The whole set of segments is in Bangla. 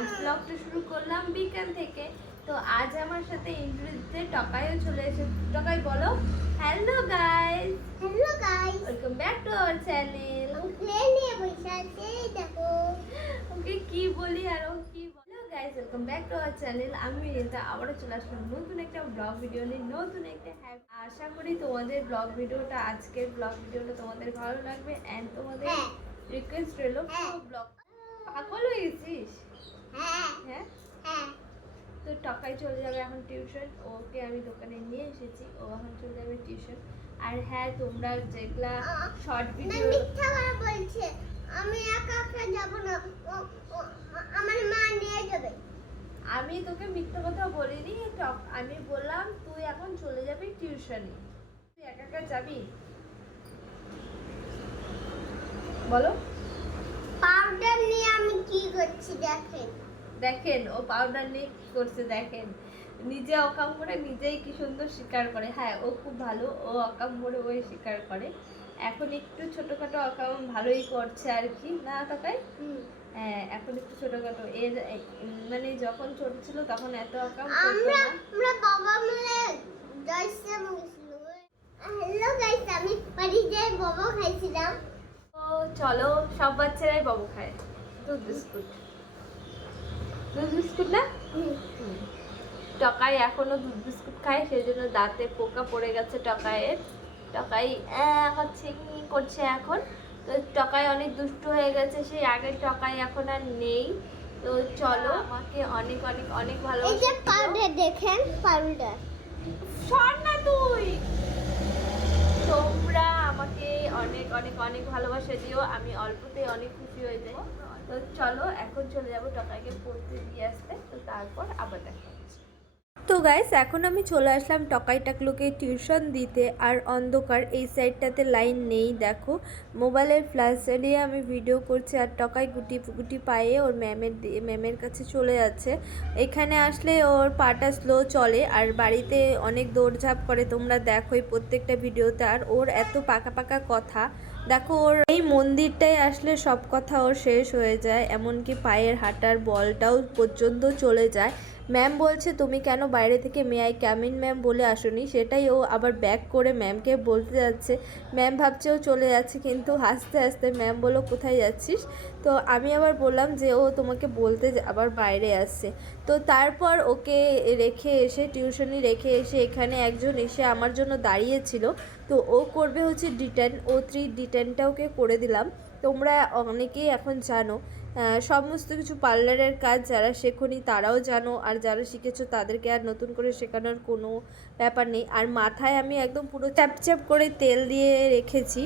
আজ ব্লগটা শুরু করলাম বিকাল থেকে। তো আজ আমার সাথে ইন্টারভিউ দিতে টকাইও চলে এসে টকাই বলো। Hello guys hello guys welcome back to our channel plane নিয়ে বসে আছি দেখো। ওকে কি বলি আর ও কি বলো? Guys welcome back to our channel আমি রিতা আবারও চলে আসলাম নতুন একটা ব্লগ ভিডিও নিয়ে নতুন একটা happy- আশা করি তোমাদের ব্লগ ভিডিওটা আজকের ব্লগ ভিডিওটা তোমাদের ভালো লাগবে অ্যান্ড তোমাদের রিকোয়েস্ট রইল। ব্লগ পাগল হয়ে গেছিস? হ্যাঁ? হ্যাঁ। তো টাকায় চলে যাবে এখন টিউশন ওকে আমি দোকানে নিয়ে এসেছি ও এখন চলে যাবে টিউশন। আর হ্যাঁ তোমরা যেগুলা শর্ট ভিডিও মিথ্যা কথা বলছে। আমি একা একা যাব না। আমার মা নিয়ে যাবে। আমি তোকে মিথ্যা কথা বলিনি টক- আমি বললাম তুই এখন চলে যাবি টিউশনে। তুই একা একা যাবি? বলো পাউডার নিয়ে আমি কি করছি দেখেন। দেখেন ও পাউডার নিয়ে কি করছে দেখেন। নিজে অকাম করে নিজেই কি সুন্দর শিকার করে। হ্যাঁ ও খুব ভালো ও অকাম করে ওই শিকার করে। এখন একটু ছোটখাটো অকাম ভালোই করছে আর কি না হুম। হ্যাঁ এখন একটু ছোটখাটো। এর মানে যখন ছোট ছিল তখন এত অকাম আমরা আমরা বাবা মিলে দশটা হ্যালো গাইস আমি পারিজে বাবা খাইছিলাম। তো চলো সব বাচ্চারাই বাবু খায়। দুধ বিস্কুট। দুধ বিস্কুট না? টকাই এখনও দুধ বিস্কুট খায় সেই জন্য দাঁতে পোকা পড়ে গেছে টকাইয়ের টকাই হচ্ছে কি করছে এখন? তো টকাই অনেক দুষ্ট হয়ে গেছে সেই আগের টকাই এখন আর নেই। তো চলো আমাকে অনেক অনেক অনেক ভালো এই যে পাউডার দেখেন পাউডার। সর না তুই! তোমরা আমাকে অনেক অনেক অনেক ভালোবাসা দিও। আমি অল্পতে অনেক খুশি হয়ে যাই। তো চলো, এখন চলে যাব টকাইকে পড়তে দিয়ে আসতে। তো তারপর আবার দেখা তো গাইস এখন আমি চলে আসলাম টকাই টাকলোকে টিউশন দিতে। আর অন্ধকার, এই সাইডটাতে লাইন নেই, দেখো। মোবাইলের ফ্ল্যাশ জ্বালিয়ে আমি ভিডিও করছি, আর টকাই গুটি গুটি পায়ে ওর ম্যামের ম্যামের কাছে চলে যাচ্ছে। এখানে আসলে ওর পাটা স্লো চলে, আর বাড়িতে অনেক দৌড়ঝাঁপ করে, তোমরা দেখো দেখোই প্রত্যেকটা ভিডিওতে আর ওর এত পাকা পাকা কথা, দেখো ওর এই মন্দিরটায় আসলে সব কথা ওর শেষ হয়ে যায়, এমনকি পায়ের হাঁটার বলটাও পর্যন্ত চলে যায়। ম্যাম বলছে, তুমি কেন বাইরে থেকে মে ক্যামিন ম্যাম বলে আসোনি। সেটাই ও আবার ব্যাক করে ম্যামকে বলতে যাচ্ছে। ম্যাম ভাবছে ও চলে যাচ্ছে, কিন্তু হাসতে হাসতে ম্যাম বলল, কোথায় যাচ্ছিস? তো আমি আবার বললাম যে, ও তোমাকে বলতে আবার বাইরে আসছে। তো তারপর ওকে রেখে এসে টিউশনি রেখে এসে এখানে একজন এসে আমার জন্য দাঁড়িয়েছিল তো ও করবে হচ্ছে ডিটেন ও থ্রি ডিটেনটা ওকে করে দিলাম। তোমরা অনেকেই এখন জানো সমস্ত কিছু পার্লারের কাজ যারা শেখনি তারাও জানো, আর যারা শিখেছো তাদেরকে আর নতুন করে শেখানোর কোনো ব্যাপার নেই। আর মাথায় আমি একদম পুরো চ্যাপ চ্যাপ করে তেল দিয়ে রেখেছি।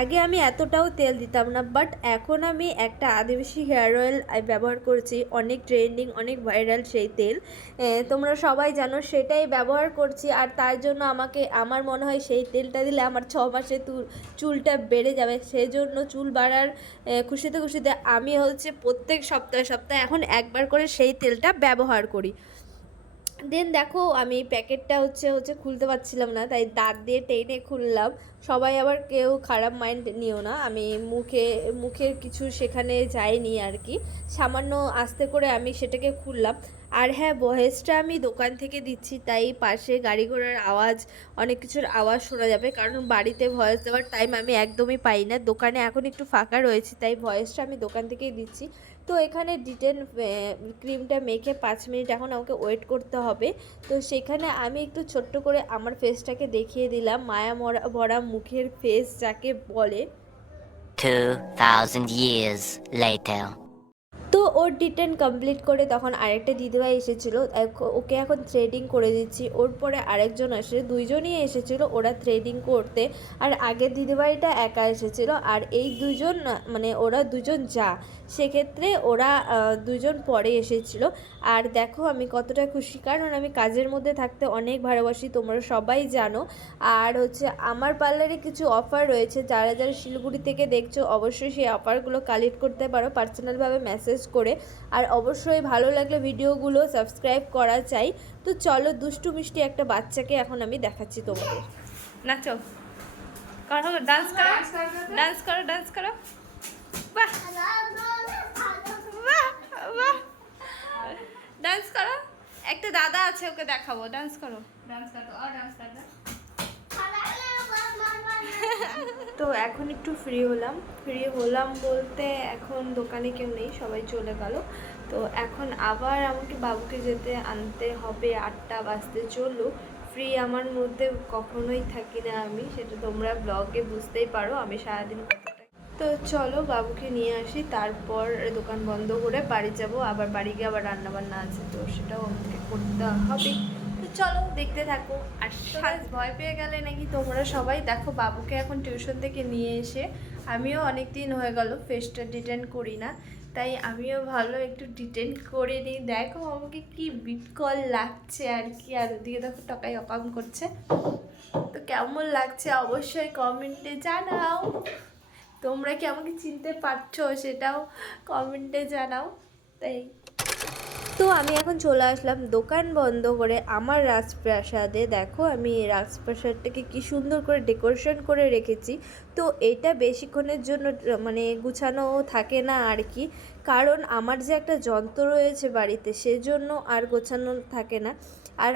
আগে আমি এতটাও তেল দিতাম না, বাট এখন আমি একটা আদিবাসী হেয়ার অয়েল ব্যবহার করছি। অনেক ট্রেন্ডিং, অনেক ভাইরাল সেই তেল। তোমরা সবাই জানো সেটাই ব্যবহার করছি, আর তার জন্য আমাকে, আমার মনে হয় সেই তেলটা দিলে আমার ছ মাসে চুলটা বেড়ে যাবে। সেই জন্য চুল বাড়ার খুশিতে খুশিতে আমি হচ্ছে প্রত্যেক সপ্তাহে সপ্তাহে এখন একবার করে সেই তেলটা ব্যবহার করি। দেন দেখো আমি প্যাকেটটা হচ্ছে হচ্ছে খুলতে পারছিলাম না, তাই দাঁত দিয়ে টেনে খুললাম। সবাই আবার কেউ খারাপ মাইন্ড নিও না, আমি মুখে, মুখের কিছু সেখানে যায়নি আর কি। সামান্য আস্তে করে আমি সেটাকে খুললাম। আর হ্যাঁ ভয়েসটা আমি দোকান থেকে দিচ্ছি তাই পাশে গাড়ি ঘোড়ার আওয়াজ অনেক কিছুর আওয়াজ শোনা যাবে। কারণ বাড়িতে ভয়েস দেওয়ার টাইম আমি একদমই পাই না। দোকানে এখন একটু ফাঁকা রয়েছে তাই ভয়েসটা আমি দোকান থেকেই দিচ্ছি। তো এখানে ডিটেন ক্রিমটা মেখে পাঁচ মিনিট এখন আমাকে ওয়েট করতে হবে। তো সেখানে আমি একটু ছোট্ট করে আমার ফেসটাকে দেখিয়ে দিলাম মায়া মরা ভরা মুখের ফেস যাকে বলে। 2,000 years later. ওর ডিটেন কমপ্লিট করে তখন আরেকটা দিদিভাই এসেছিল। ওকে এখন থ্রেডিং করে দিচ্ছি। ওর পরে আরেকজন আসে, দুইজনই এসেছিল ওরা থ্রেডিং করতে। আর আগের দিদিভাইটা একা এসেছিল। আর এই দুজন মানে ওরা দুজন যা। সেক্ষেত্রে ওরা দুজন পরে এসেছিল। আর দেখো আমি কতটা খুশি কারণ আমি কাজের মধ্যে থাকতে অনেক ভালোবাসি তোমরা সবাই জানো। আর হচ্ছে আমার পার্লারে কিছু অফার রয়েছে যারা যারা শিলিগুড়ি থেকে দেখছ অবশ্যই সেই অফারগুলো কালেক্ট করতে পারো পার্সোনালভাবে মেসেজ করে। আর অবশ্যই ভালো লাগলে ভিডিওগুলো সাবস্ক্রাইব করা চাই। তো চলো দুষ্টু মিষ্টি একটা বাচ্চাকে এখন আমি দেখাচ্ছি তোমাদের। নাচো। করো ডান্স করো ডান্স করো। ডান্স করো বাহ! বাহ বাহ। আছে, ওকে দেখাবো। ডান্স করো। ডান্স করো আর ডান্স করো তো এখন একটু ফ্রি হলাম। ফ্রি হলাম বলতে এখন দোকানে কেউ নেই, সবাই চলে গেল। তো এখন আবার আমাকে বাবুকে যেতে আনতে হবে, আটটা বাজতে চলল। ফ্রি আমার মধ্যে কখনোই থাকি না আমি, সেটা তোমরা ব্লগে বুঝতেই পারো। আমি সারাদিন তো চলো বাবুকে নিয়ে আসি, তারপর দোকান বন্ধ করে বাড়ি যাব। আবার বাড়ি গিয়ে আবার রান্না বান্না আছে, তো সেটাও আমাকে করতে হবে। তো চলো দেখতে থাকো। আর সাজ ভয় পেয়ে গেলে নাকি তোমরা সবাই দেখো, বাবুকে এখন টিউশন থেকে নিয়ে এসে আমিও অনেক দিন হয়ে গেল ফেসটা ডিটেন করি না, তাই আমিও ভালো একটু ডিটেন করে নিই। দেখো আমাকে কি বিটকল লাগছে আর কি, আর ওদিকে দেখো টাকায় অকাম করছে। তো কেমন লাগছে অবশ্যই কমেন্টে জানাও। তোমরা কি আমাকে চিনতে পারছ সেটাও কমেন্টে জানাও। তাই। তো আমি এখন চলে আসলাম দোকান বন্ধ করে আমার রাজপ্রাসাদে। দেখো আমি রাজপ্রাসাদটাকে কি সুন্দর করে ডেকোরেশন করে রেখেছি। তো এটা বেশিক্ষণের জন্য মানে গুছানো থাকে না আর কি। কারণ আমার যে একটা যন্ত্র রয়েছে বাড়িতে, সেজন্য আর গোছানো থাকে না। আর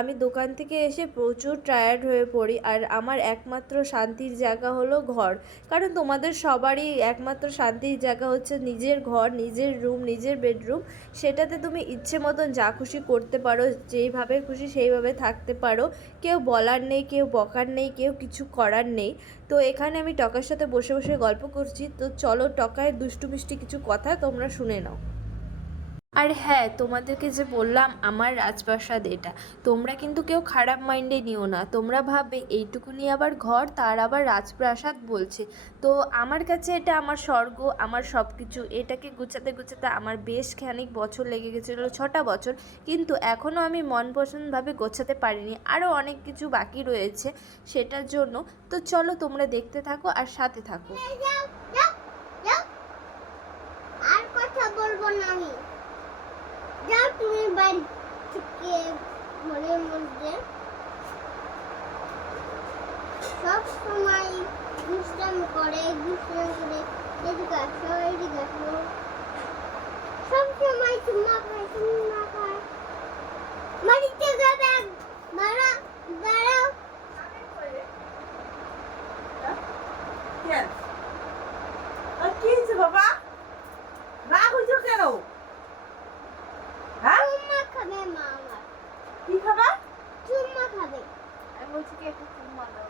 আমি দোকান থেকে এসে প্রচুর টায়ার্ড হয়ে পড়ি। আর আমার একমাত্র শান্তির জায়গা হলো ঘর। কারণ তোমাদের সবারই একমাত্র শান্তির জায়গা হচ্ছে নিজের ঘর, নিজের রুম নিজের বেডরুম সেটাতে তুমি ইচ্ছে মতন যা খুশি করতে পারো, যেইভাবে খুশি সেইভাবে থাকতে পারো। কেউ বলার নেই, কেউ বকার নেই, কেউ কিছু করার নেই। তো এখানে আমি টকার সাথে বসে বসে গল্প করছি। তো চলো টকায় দুষ্টু মিষ্টি কিছু কথা তোমরা শুনে নাও। আর হ্যাঁ তোমাদেরকে যে বললাম, আমার রাজপ্রাসাদ এটা। তোমরা কিন্তু কেউ খারাপ মাইন্ডে নিও না। তোমরা ভাববে, এইটুকুনি আবার ঘর, তার আবার রাজপ্রাসাদ বলছে। তো আমার কাছে এটা আমার স্বর্গ, আমার সব কিছু এটাকে গুছাতে গুছাতে আমার বেশ খানিক বছর লেগে গেছিল, ছটা বছর। কিন্তু এখনও আমি মন পছন্দভাবে গোছাতে পারিনি। আরও অনেক কিছু বাকি রয়েছে সেটার জন্য। তো চলো তোমরা দেখতে থাকো আর সাথে থাকো। আর কথা বলব না আমি যাও তুমি বাড়ি থেকে মনের মধ্যে। সব সময় দুষ্টামি করে দুষ্টামি করে। এদিকে আসো এদিকে আসো। সব সময় চুম্মা খায় চুম্মা খায়। বাড়িতে যাবে বাড়া দাঁড়াও কেন? আর কি হয়েছে বাবা রাগ হয়েছে কেন হ্যাঁ চুম্মা খাবে মা আমার কি খাবা চুম্মা খাবে আমি বলছি কি একটু চুম্মা দাও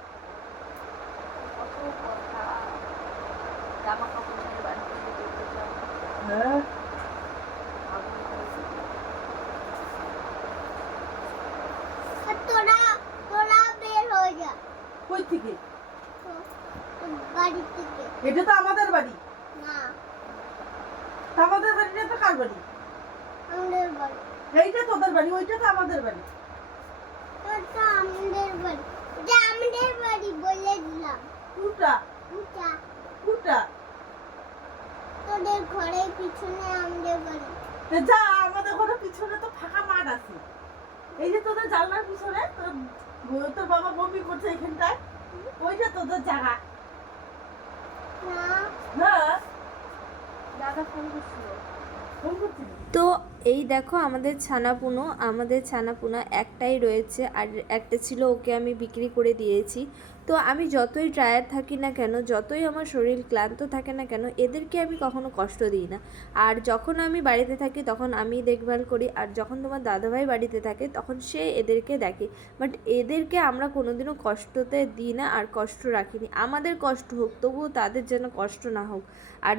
কত কথা জামা কাপড় নিয়ে বাড়ি থেকে বেরোতে যাও হ্যাঁ আগুন ধরেছে। আর তোরা তোরা বের হয়ে যা কই থেকে তো- তো বাড়ি থেকে এটা তো আমাদের বাড়ি। না। আমাদের বাড়ি না তো কার বাড়ি? আমাদের বাড়ি। এইটা তোদের বাড়ি ওইটা তো আমাদের বাড়ি। আমাদের বাড়ি। এটা আমাদের বাড়ি বলে দিলাম। কোনটা উঠা কোনটা তোদের ঘরের পিছনে আমাদের বাড়ি। তা যা আমাদের ঘরের পিছনে তো ফাঁকা মাঠ আছে। এই যে তোদের জানলার পিছনে তোর বাবা বমি করছে এখানটায় ওইটা তোদের জায়গা। না। না। দাদা ফোন করছিল। ফোন তো এই দেখো আমাদের ছানাপুনো, আমাদের ছানাপুনা একটাই রয়েছে আর একটা ছিল ওকে আমি বিক্রি করে দিয়েছি। তো আমি যতই টায়ার থাকি না কেন, যতই আমার শরীর ক্লান্ত থাকে না কেন, এদেরকে আমি কখনো কষ্ট দিই না। আর যখন আমি বাড়িতে থাকি তখন আমি দেখভাল করি আর যখন তোমার দাদাভাই বাড়িতে থাকে তখন সে এদেরকে দেখে। বাট এদেরকে আমরা কোনোদিনও কষ্টতে দিই না আর কষ্ট রাখিনি। আমাদের কষ্ট হোক, তবুও তাদের যেন কষ্ট না হোক। আর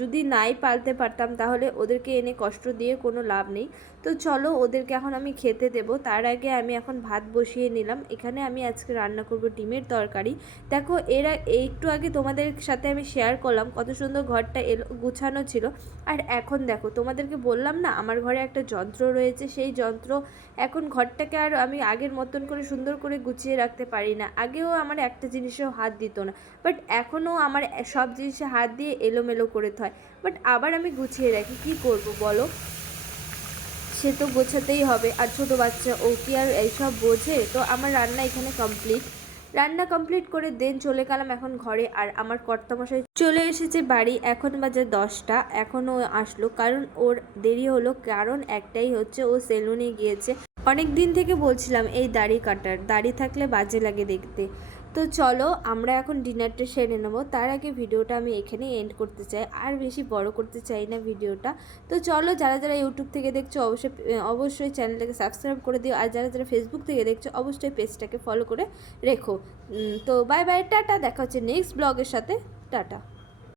যদি নাই পালতে পারতাম তাহলে ওদেরকে এনে কষ্ট দিয়ে কোনো লাভ নেই। তো চলো ওদেরকে এখন আমি খেতে দেবো। তার আগে আমি এখন ভাত বসিয়ে নিলাম। এখানে আমি আজকে রান্না করব ডিমের তরকারি। দেখো, এরা একটু আগে তোমাদের সাথে আমি শেয়ার করলাম কত সুন্দর ঘরটা এলো, গুছানো ছিল। আর এখন দেখো, তোমাদেরকে বললাম না, আমার ঘরে একটা যন্ত্র রয়েছে। সেই যন্ত্র এখন ঘরটাকে আর আমি আগের মতন করে সুন্দর করে গুছিয়ে রাখতে পারি না। আগেও আমার একটা জিনিসেও হাত দিত না। বাট এখনও আমার সব জিনিসে হাত দিয়ে এলোমেলো করে হয় বাট আবার আমি গুছিয়ে রাখি। কি করব বলো? সে তো গোছাতেই হবে। আর ছোটো বাচ্চা, ও কি আর এইসব বোঝে? তো আমার রান্না এখানে কমপ্লিট রান্না কমপ্লিট করে দেন, চলে গেলাম এখন ঘরে। আর আমার কর্তামশাই চলে এসেছে বাড়ি, এখন বাজে দশটা। এখনও আসলো, কারণ ওর দেরি হলো। কারণ একটাই হচ্ছে, ও সেলুনে গিয়েছে। অনেক দিন থেকে বলছিলাম, এই দাড়ি কাটার। দাড়ি থাকলে বাজে লাগে দেখতে। তো চলো, আমরা এখন ডিনারটা সেরে নেব। তার আগে ভিডিওটা আমি এখানে এন্ড করতে চাই। আর বেশি বড় করতে চাই না ভিডিওটা। তো চলো, যারা যারা ইউটিউব থেকে দেখছ, অবশ্যই অবশ্যই চ্যানেলটাকে সাবস্ক্রাইব করে দিও। আর যারা যারা ফেসবুক থেকে দেখছ, অবশ্যই পেজটাকে ফলো করে রেখো। তো বাই বাই টাটা। দেখা হচ্ছে নেক্সট ব্লগের সাথে। টাটা।